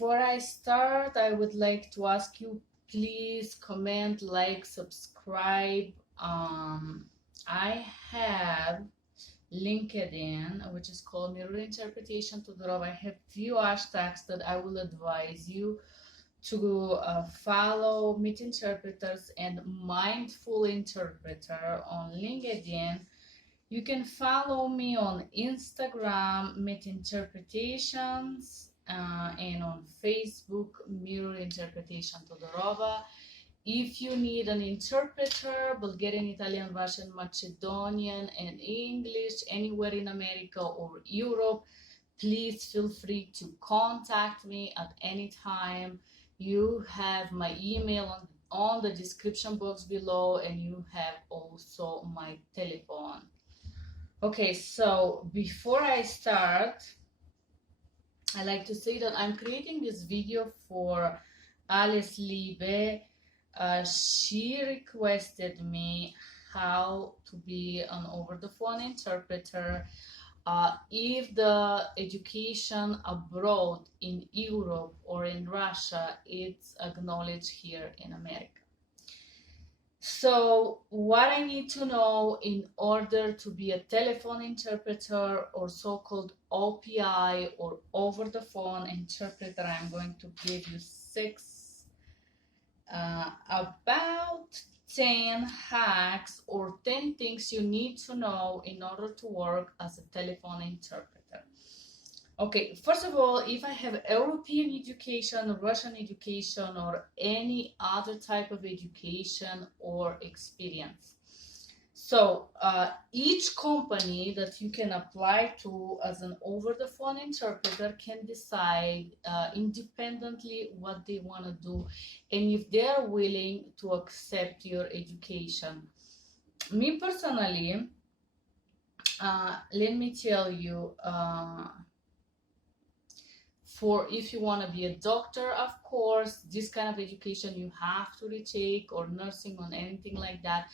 before I start, I would like to ask you, please comment, like, subscribe. I have LinkedIn, which is called Mirror Interpretation Todorova. I have few hashtags that I will advise you to follow Meet Interpreters and Mindful Interpreter on LinkedIn. You can follow me on Instagram, Meet Interpretations, and on Facebook, Mirror Interpretation Todorova. If you need an interpreter, Bulgarian, Italian, Russian, Macedonian, and English, anywhere in America or Europe, please feel free to contact me at any time. You have my email on the description box below, and you have also my telephone. Okay, so before I start, I like to say that I'm creating this video for Alice Liebe. She requested me how to be an over-the-phone interpreter if the education abroad in Europe or in Russia it's acknowledged here in America. So what I need to know in order to be a telephone interpreter or so-called OPI or over-the-phone interpreter, I'm going to give you about 10 hacks or 10 things you need to know in order to work as a telephone interpreter. Okay, first of all, if I have European education, Russian education, or any other type of education or experience. So each company that you can apply to as an over-the-phone interpreter can decide independently what they want to do and if they are willing to accept your education. Me personally, let me tell you, for if you want to be a doctor, of course, this kind of education you have to retake, or nursing or anything like that.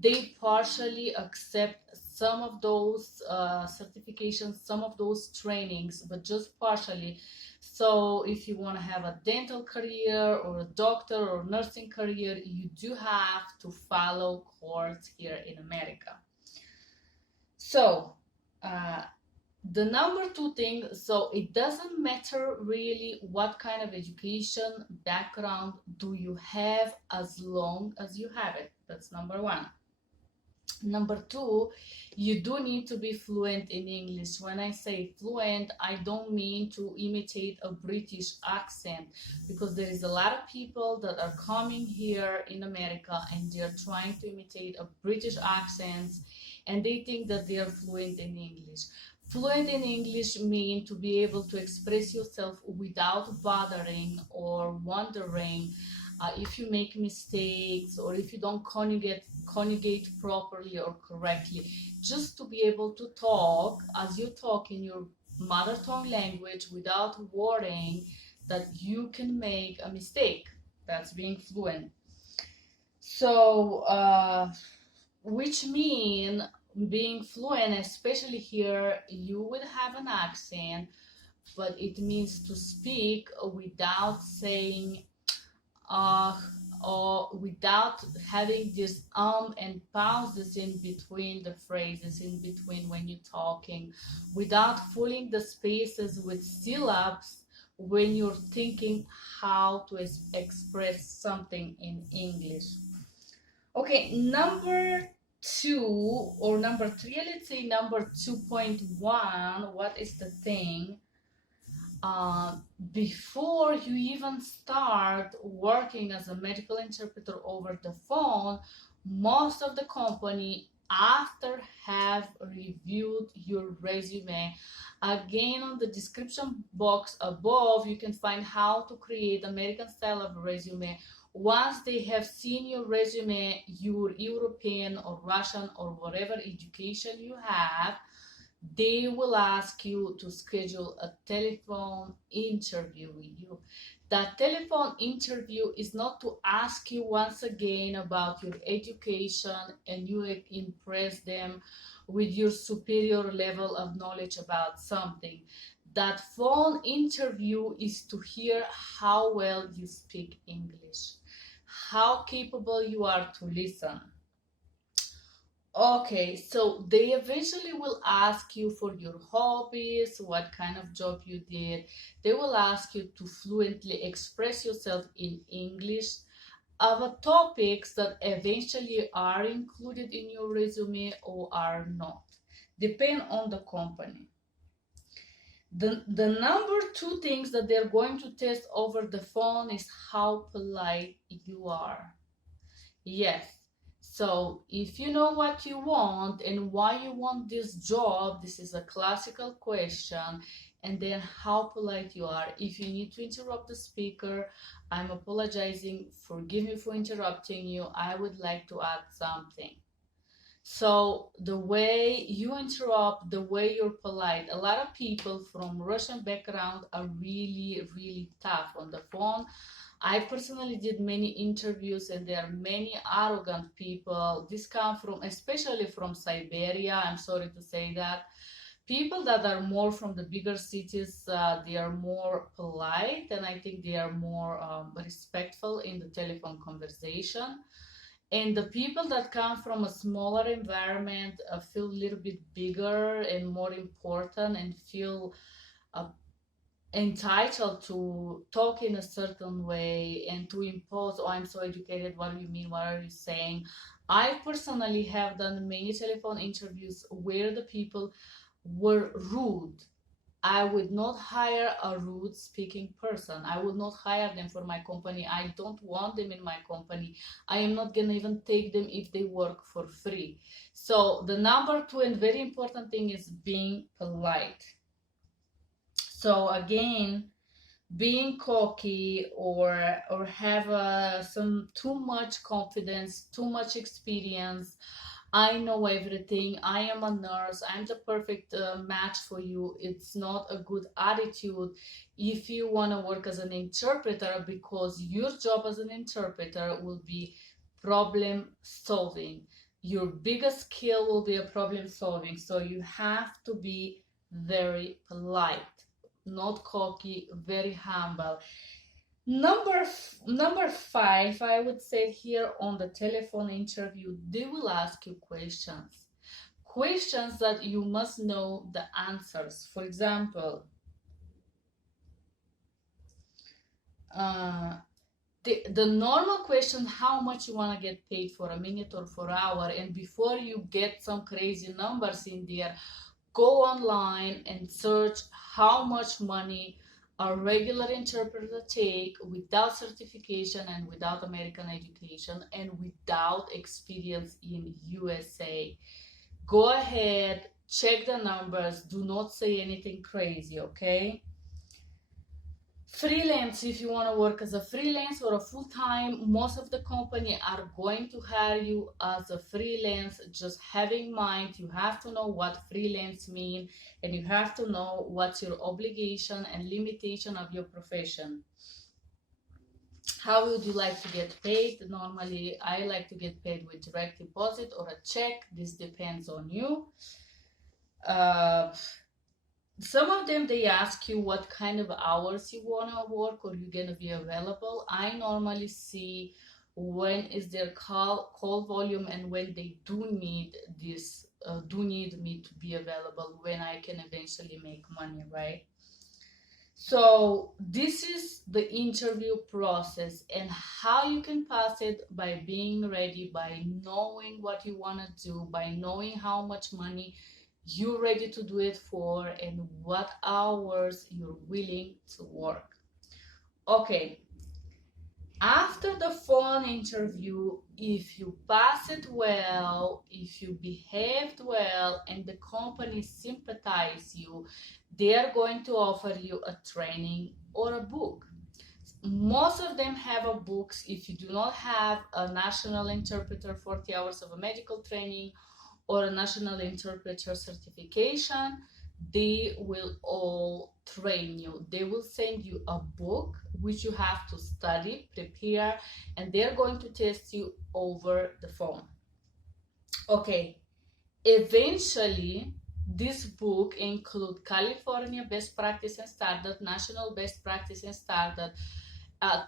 They partially accept some of those certifications, some of those trainings, but just partially. So if you want to have a dental career or a doctor or nursing career, you do have to follow course here in America. So the number two thing, so it doesn't matter really what kind of education background do you have as long as you have it. That's number one. Number two, you do need to be fluent in English. When I say fluent, I don't mean to imitate a British accent, because there is a lot of people that are coming here in America and they're trying to imitate a British accent and they think that they are fluent in English. Fluent in English means to be able to express yourself without bothering or wondering if you make mistakes or if you don't conjugate properly or correctly. Just to be able to talk as you talk in your mother tongue language without worrying that you can make a mistake. That's being fluent. So, which means being fluent, especially here, you will have an accent, but it means to speak without saying or without having this and pauses in between the phrases, in between when you're talking, without filling the spaces with syllables when you're thinking how to express something in English. Okay, number two or number three, let's say number 2.1, what is the thing? Before you even start working as a medical interpreter over the phone, most of the company, after have reviewed your resume, again on the description box above you can find how to create American style of resume. Once they have seen your resume, your European or Russian or whatever education you have, they will ask you to schedule a telephone interview with you. That telephone interview is not to ask you once again about your education and you impress them with your superior level of knowledge about something. That phone interview is to hear how well you speak English, how capable you are to listen. Okay, so they eventually will ask you for your hobbies, what kind of job you did. They will ask you to fluently express yourself in English, other topics that eventually are included in your resume or are not. Depend on the company. The number two things that they're going to test over the phone is how polite you are. Yes. So if you know what you want and why you want this job, this is a classical question. And then how polite you are. If you need to interrupt the speaker, I'm apologizing. Forgive me for interrupting you. I would like to add something. So the way you interrupt, the way you're polite, a lot of people from Russian background are really, really tough on the phone. I personally did many interviews and there are many arrogant people. This comes from, especially from Siberia, I'm sorry to say that. People that are more from the bigger cities, they are more polite and I think they are more respectful in the telephone conversation. And the people that come from a smaller environment feel a little bit bigger and more important and feel entitled to talk in a certain way and to impose, oh, I'm so educated, what do you mean, what are you saying? I personally have done many telephone interviews where the people were rude. I would not hire a rude speaking person. I would not hire them for my company. I don't want them in my company. I am not gonna even take them if they work for free. So the number two and very important thing is being polite. So again, being cocky or have some too much confidence, too much experience, I know everything, I am a nurse, I'm the perfect match for you. It's not a good attitude if you want to work as an interpreter, because your job as an interpreter will be problem solving. Your biggest skill will be a problem solving. So you have to be very polite, not cocky, very humble. Number five, I would say here on the telephone interview, they will ask you questions that you must know the answers. For example, the normal question, how much you want to get paid for a minute or for hour, and before you get some crazy numbers in there, go online and search how much money a regular interpreter take without certification and without American education and without experience in USA. Go ahead, check the numbers, do not say anything crazy, okay? Freelance, if you want to work as a freelance or a full-time, most of the company are going to hire you as a freelance. Just have in mind, you have to know what freelance mean, and you have to know what's your obligation and limitation of your profession. How would you like to get paid? Normally, I like to get paid with direct deposit or a check. This depends on you. Some of them, they ask you what kind of hours you want to work or you're going to be available. I normally see when is their call volume and when they do need this, do need me to be available, when I can eventually make money, right? So this is the interview process, and how you can pass it by being ready, by knowing what you want to do, by knowing how much money you're ready to do it for and what hours you're willing to work. Okay, after the phone interview, if you pass it well, if you behaved well and the company sympathize you, they are going to offer you a training or a book. Most of them have a books. If you do not have a national interpreter 40 hours of a medical training or a national interpreter certification, they will all train you. They will send you a book which you have to study, prepare, and they're going to test you over the phone. Okay, eventually This book includes California Best Practice and Standard, National Best Practice and Standard,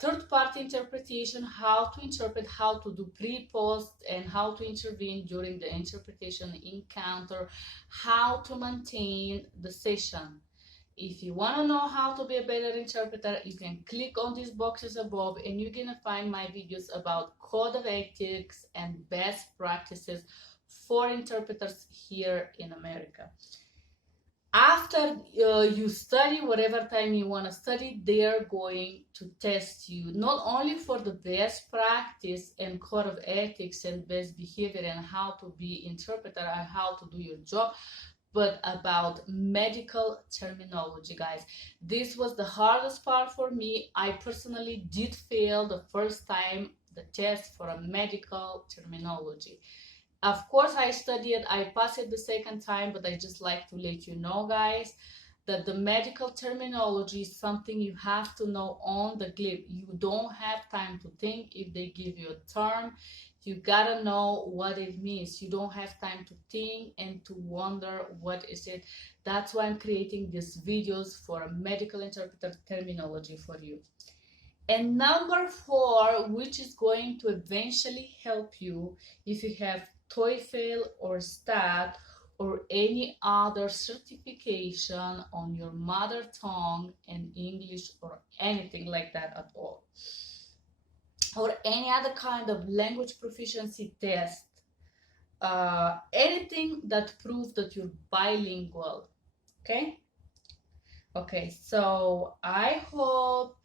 third-party interpretation, how to interpret, how to do pre-post, and how to intervene during the interpretation encounter, how to maintain the session. If you want to know how to be a better interpreter, you can click on these boxes above and you're going to find my videos about code of ethics and best practices for interpreters here in America. After you study whatever time you want to study, they are going to test you not only for the best practice and code of ethics and best behavior and how to be interpreter and how to do your job, but about medical terminology, guys. This was the hardest part for me. I personally did fail the first time the test for a medical terminology. Of course, I studied, I passed it the second time, but I just like to let you know, guys, that the medical terminology is something you have to know on the clip. You don't have time to think. If they give you a term, you gotta know what it means. You don't have time to think and to wonder what is it. That's why I'm creating these videos for a medical interpreter terminology for you. And number 4, which is going to eventually help you if you have TOEFL or STAT or any other certification on your mother tongue and English or anything like that at all, or any other kind of language proficiency test, anything that proves that you're bilingual. Okay, so I hope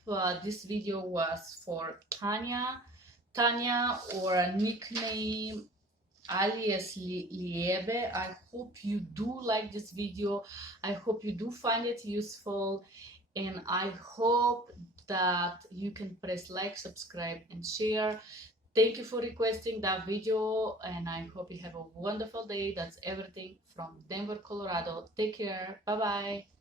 this video was for Tanya, or a nickname alias Liebe. I hope you do like this video. I hope you do find it useful, and I hope that you can press like, subscribe, and share. Thank you for requesting that video, and I hope you have a wonderful day. That's everything from Denver, Colorado. Take care. Bye bye.